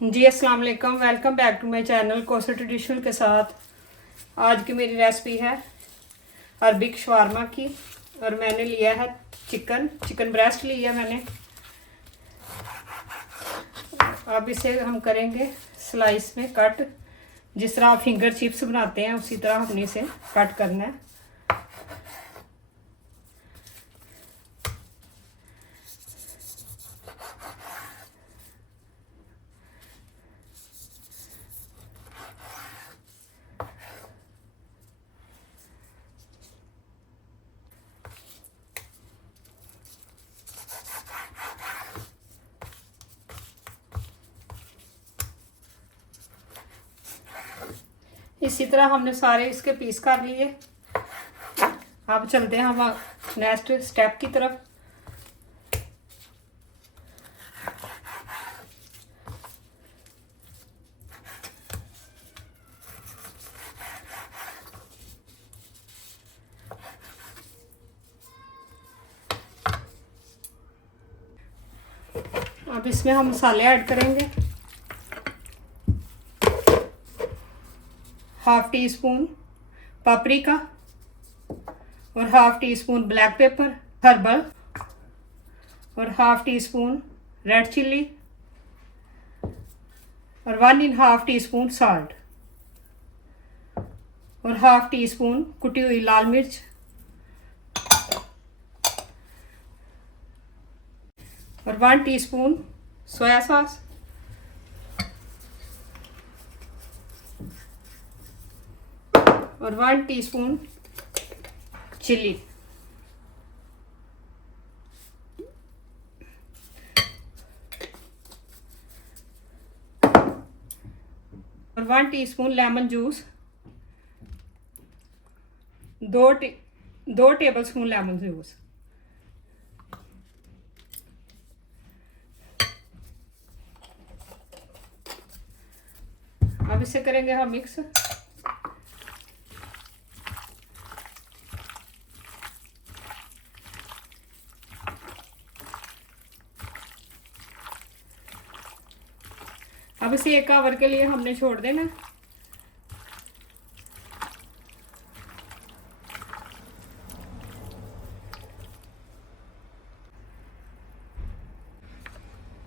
जी अस्सलाम वालेकुम। Welcome back to my channel Kosa traditional के साथ। आज की मेरी रेसिपी है अरबिक शवारमा की। और मैंने लिया है चिकन ब्रेस्ट लिया मैंने। अब इसे हम करेंगे स्लाइस में कट। जिस तरह आप फिंगर चिप्स बनाते हैं उसी तरह हमने इसे कट करना है। इसी तरह हमने सारे इसके पीस कर लिए। अब चलते हैं हम नेक्स्ट स्टेप की तरफ। अब इसमें हम मसाले ऐड करेंगे। हाफ टी स्पून पापरिका और half teaspoon black pepper herbal और half teaspoon red chilli और 1.5 टीस्पून साल्ट और हाफ टी स्पून कुटी हुई लाल मिर्च और 1 टीस्पून सोया सॉस और 1 टीस्पून चिल्ली और 1 teaspoon lemon juice. 2 table spoon lemon juice. अब इसे करेंगे हम मिक्स। अब इसे 1 आवर के लिए हमने छोड़ देना।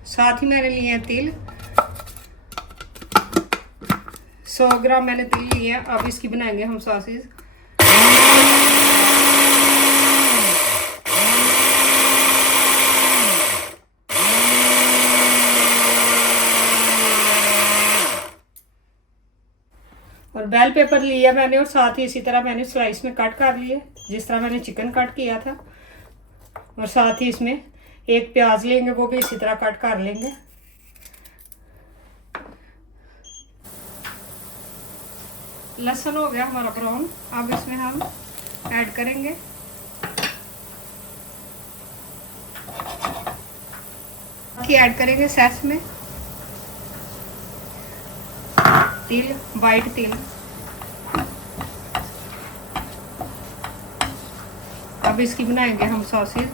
साथ ही मैंने लिए हैं तिल। 100 ग्राम मैंने तिल लिए हैं। अब इसकी बनाएंगे हम सॉसेज। और बेल पेपर लिया मैंने और साथ ही इसी तरह मैंने स्लाइस में कट कर लिए जिस तरह मैंने चिकन कट किया था। और साथ ही इसमें 1 प्याज लेंगे, वो भी इसी तरह कट कर लेंगे। लहसुन हो गया हमारा ब्राउन। अब इसमें हम ऐड करेंगे ऐड करेंगे सैस में तिल, वाइट तिल। अब इसकी बनाएंगे हम सॉसेज।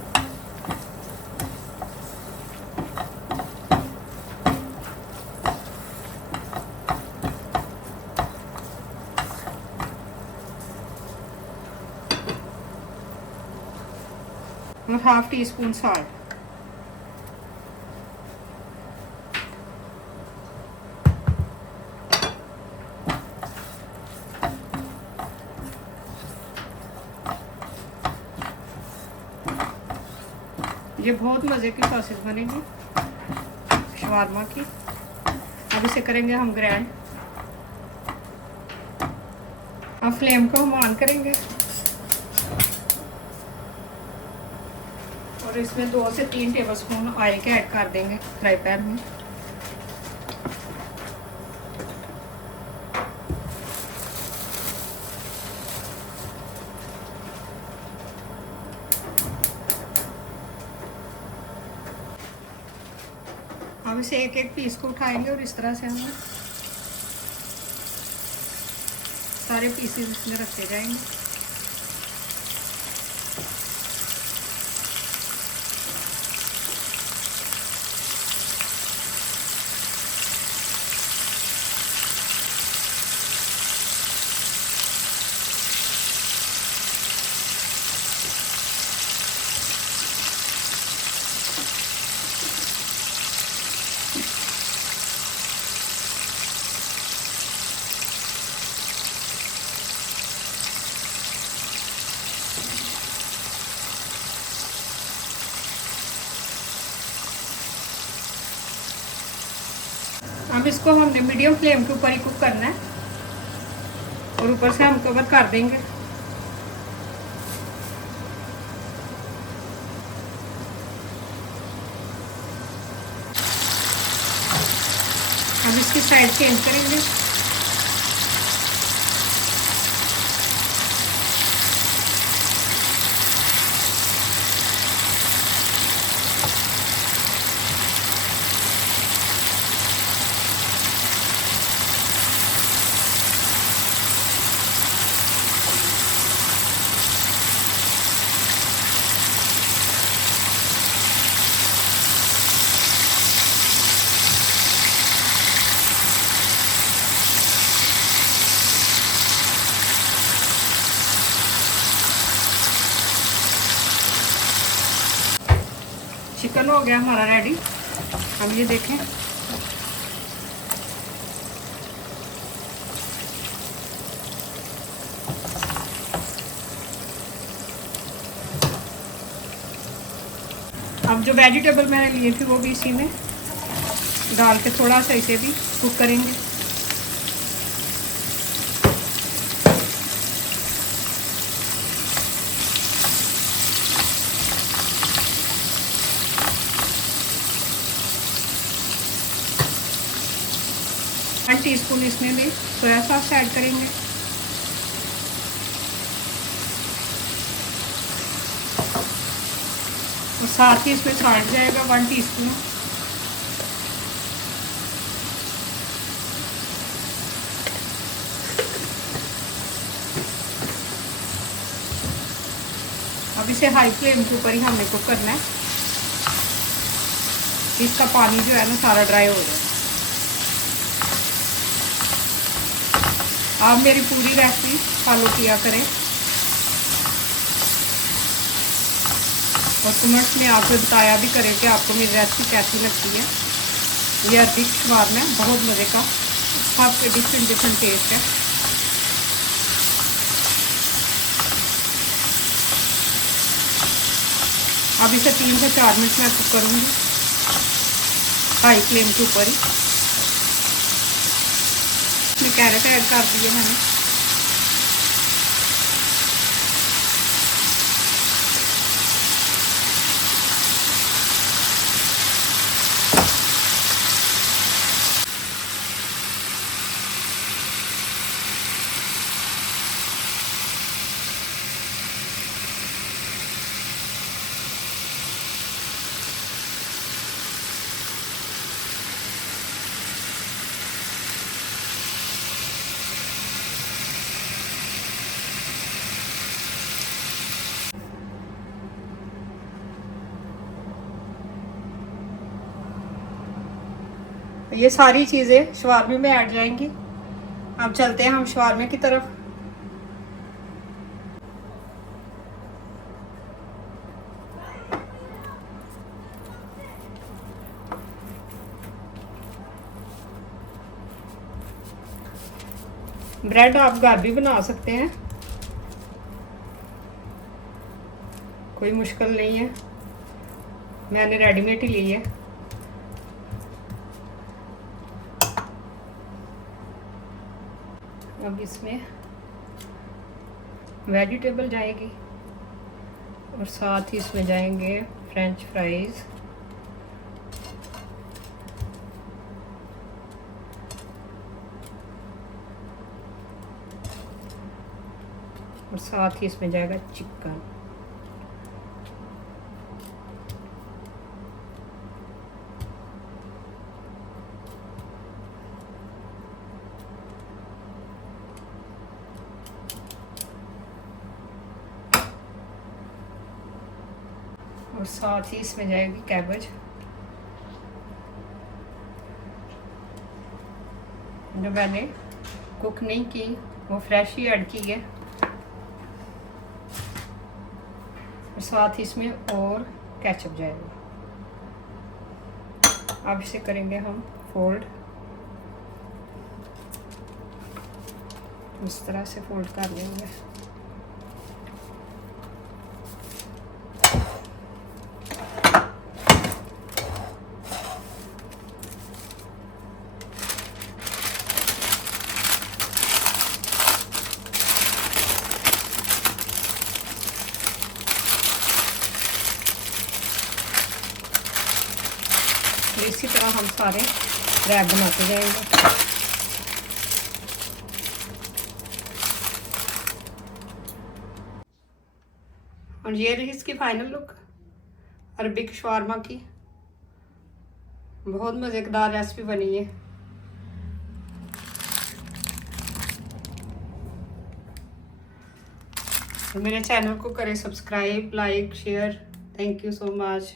और हाफ टी स्पून सॉल्ट। ये बहुत मज़े की सॉसेज बनेगी शवारमा की। अब इसे करेंगे हम ग्राइंड। अब फ्लेम को हम ऑन करेंगे और इसमें 2 से 3 टेबलस्पून ऑयल के ऐड कर देंगे फ्राई पैन में। अब इसे 1-1 पीस को उठाएंगे और इस तरह से हम सारे पीसेस इसमें रखते जाएंगे। अब इसको हमने मीडियम फ्लेम के ऊपर ही कुक करना है और ऊपर से हम कवर कर देंगे। अब इसकी साइड चेंज करेंगे। चिकन हो गया हमारा रेडी। हम ये देखें, अब जो वेजिटेबल मैंने लिए थे वो भी इसी में डाल के थोड़ा सा इसे भी कुक करेंगे। वन टीस्पून इसमें भी सोया सॉस ऐड करेंगे। और साथ ही इसमें छाट जाएगा 1 टीस्पून। अब इसे हाई फ्लेम के ऊपर ही हमने कुक करना है। इसका पानी जो है ना सारा ड्राई हो जाए। आप मेरी पूरी रेसिपी फॉलो किया करें और कमेंट्स में आपको बताया भी करें कि आपको मेरी रेसिपी कैसी लगती है। ये अरबिक शवारमा है, बहुत मज़े का, सबके डिफरेंट टेस्ट है। अब इसे 3 से 4 मिनट में कुक करूँगी हाई फ्लेम के ऊपर ही। इसमें कैरेट ऐड कर दिए मैंने। ये सारी चीज़ें शवारमे में ऐड जाएंगी। अब चलते हैं हम शवारमे की तरफ। ब्रेड आप घर भी बना सकते हैं, कोई मुश्किल नहीं है। मैंने रेडीमेड ही ली है। अब इसमें वेजिटेबल जाएगी और साथ ही इसमें जाएंगे फ्रेंच फ्राइज। और साथ ही इसमें जाएगा चिकन। और साथ ही इसमें जाएगी कैबेज, जो मैंने कुक नहीं की, वो फ्रेश ही ऐड की है। और साथ ही इसमें और केचप जाएगा। अब इसे करेंगे हम फोल्ड। इस तरह से फोल्ड कर लेंगे। हम सारे रैप बनाते जाएंगे। और ये रही इसकी फाइनल लुक अरबिक शवारमा की। बहुत मज़ेदार रेसिपी बनी है। और मेरे चैनल को करें subscribe, like, share. Thank you so much.